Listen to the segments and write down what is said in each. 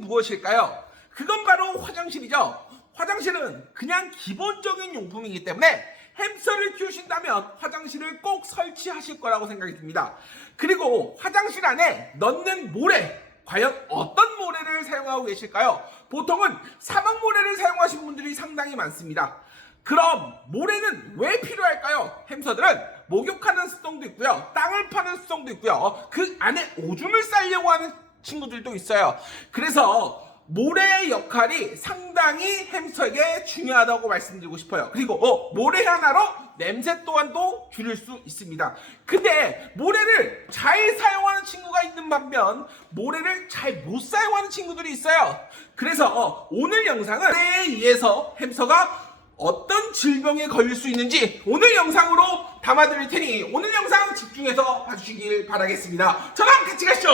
무엇일까요? 그건 바로 화장실이죠. 화장실은 그냥 기본적인 용품이기 때문에 햄스터를 키우신다면 화장실을 꼭 설치하실 거라고 생각이 듭니다. 그리고 화장실 안에 넣는 모래, 과연 어떤 모래를 사용하고 계실까요? 보통은 사막 모래를 사용하신 분들이 상당히 많습니다. 그럼 모래는 왜 필요할까요? 햄스터들은 목욕하는 습성도 있고요. 땅을 파는 습성도 있고요. 그 안에 오줌을 싸려고 하는 친구들도 있어요. 그래서 모래의 역할이 상당히 햄스터에게 중요하다고 말씀드리고 싶어요. 그리고 어, 모래 하나로 냄새 또한도 줄일 수 있습니다. 근데 모래를 잘 사용하는 친구가 있는 반면 모래를 잘 못 사용하는 친구들이 있어요. 그래서 어, 오늘 영상은 모래에 의해서 햄스터가 어떤 질병에 걸릴 수 있는지 오늘 영상으로 담아드릴 테니 오늘 영상 집중해서 봐주시길 바라겠습니다. 저랑 같이 가시죠.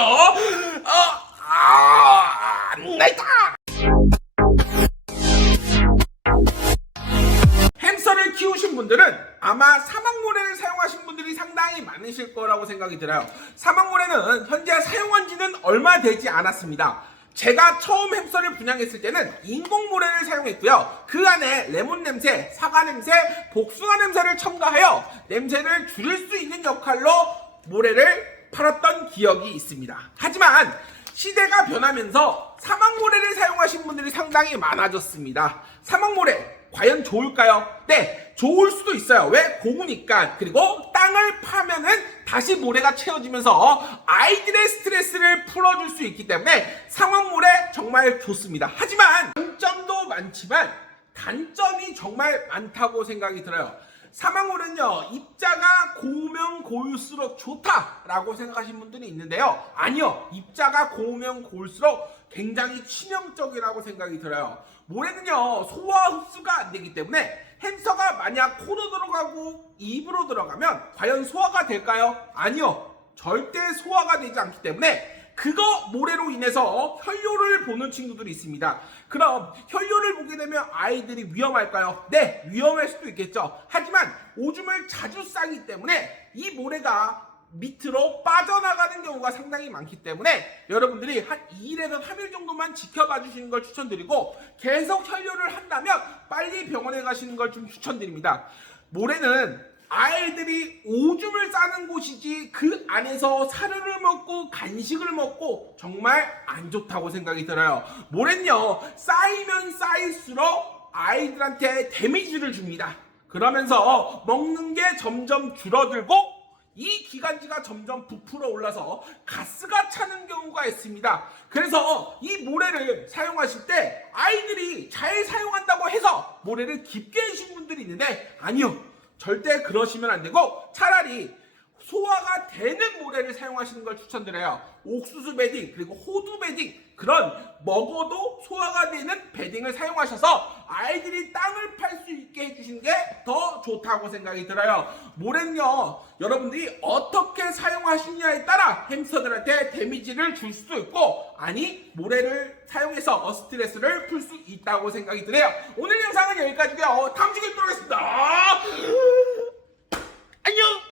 키우신 분들은 아마 사막모래를 사용하신 분들이 상당히 많으실 거라고 생각이 들어요. 사막모래는 현재 사용한 지는 얼마 되지 않았습니다. 제가 처음 햄스터를 분양했을 때는 인공모래를 사용했고요. 그 안에 레몬 냄새, 사과 냄새, 복숭아 냄새를 첨가하여 냄새를 줄일 수 있는 역할로 모래를 팔았던 기억이 있습니다. 하지만 시대가 변하면서 사막모래를 사용하신 분들이 상당히 많아졌습니다. 사막모래 과연 좋을까요? 네, 좋을 수도 있어요. 왜? 고무니까. 그리고 땅을 파면은 다시 모래가 채워지면서 아이들의 스트레스를 풀어줄 수 있기 때문에 상황모래 정말 좋습니다. 하지만 장점도 많지만 단점이 정말 많다고 생각이 들어요. 사망물은요 입자가 고우면 고울수록 좋다라고 생각하시는 분들이 있는데요. 아니요 입자가 고우면 고울수록 굉장히 치명적이라고 생각이 들어요. 모래는요 소화 흡수가 안 되기 때문에 햄스터가 만약 코로 들어가고 입으로 들어가면 과연 소화가 될까요? 아니요 절대 소화가 되지 않기 때문에 그거 모래로 인해서 혈뇨를 보는 친구들이 있습니다. 그럼 혈뇨를 보게 되면 아이들이 위험할까요? 네, 위험할 수도 있겠죠. 하지만 오줌을 자주 싸기 때문에 이 모래가 밑으로 빠져나가는 경우가 상당히 많기 때문에 여러분들이 한 2일에서 3일 정도만 지켜봐 주시는 걸 추천드리고 계속 혈뇨를 한다면 빨리 병원에 가시는 걸 좀 추천드립니다. 모래는 아이들이 오줌을 싸는 곳이지 그 안에서 사료를 먹고 간식을 먹고 정말 안 좋다고 생각이 들어요. 모래는요 쌓이면 쌓일수록 아이들한테 데미지를 줍니다. 그러면서 먹는 게 점점 줄어들고 이 기관지가 점점 부풀어 올라서 가스가 차는 경우가 있습니다. 그래서 이 모래를 사용하실 때 아이들이 잘 사용한다고 해서 모래를 깊게 해주신 분들이 있는데 아니요. 절대 그러시면 안 되고 차라리 소화가 되는 모래를 사용하시는 걸 추천드려요. 옥수수 베딩 그리고 호두 베딩 그런 먹어도 소화가 되는 베딩을 사용하셔서 아이들이 땅을 팔 수 있게 해주시는 게 더 좋다고 생각이 들어요. 모래는요 여러분들이 어떻게 사용하시냐에 따라 햄스터들한테 데미지를 줄 수도 있고 아니 모래를 사용해서 스트레스를 풀 수 있다고 생각이 드네요. 오늘 영상은 여기까지고요. 다음 주에 뵙도록 하겠습니다. 안녕.